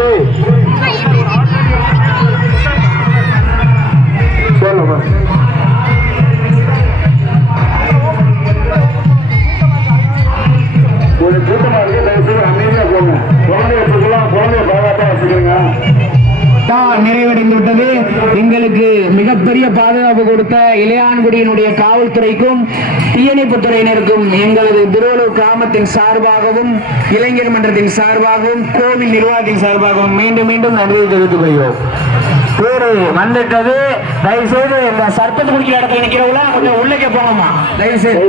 இரு சொல்லுமா ஒரு கூட்டமா இருக்கு தயவுசெய்து அமைதியா நிறைவு. எங்களுக்கு மிகப்பெரிய பாதுகாப்பு கொடுத்த இளையான்குடியினுடைய காவல்துறைக்கும் தீயணைப்பு துறையினருக்கும் எங்களது திருவள்ளூர் கிராமத்தின் சார்பாகவும் இளைஞர் மன்றத்தின் சார்பாகவும் கோவில் நிர்வாகத்தின் சார்பாகவும் மீண்டும் மீண்டும் நன்றி தெரிவித்துக் கொள்கிறோம். பேரு வந்துட்டது தயவு செய்து இந்த சர்பத்து குடிக்கிற இடத்துல நிக்கிறவங்களா கொஞ்சம் உள்ளே போங்கம்மா. தயவு செய்து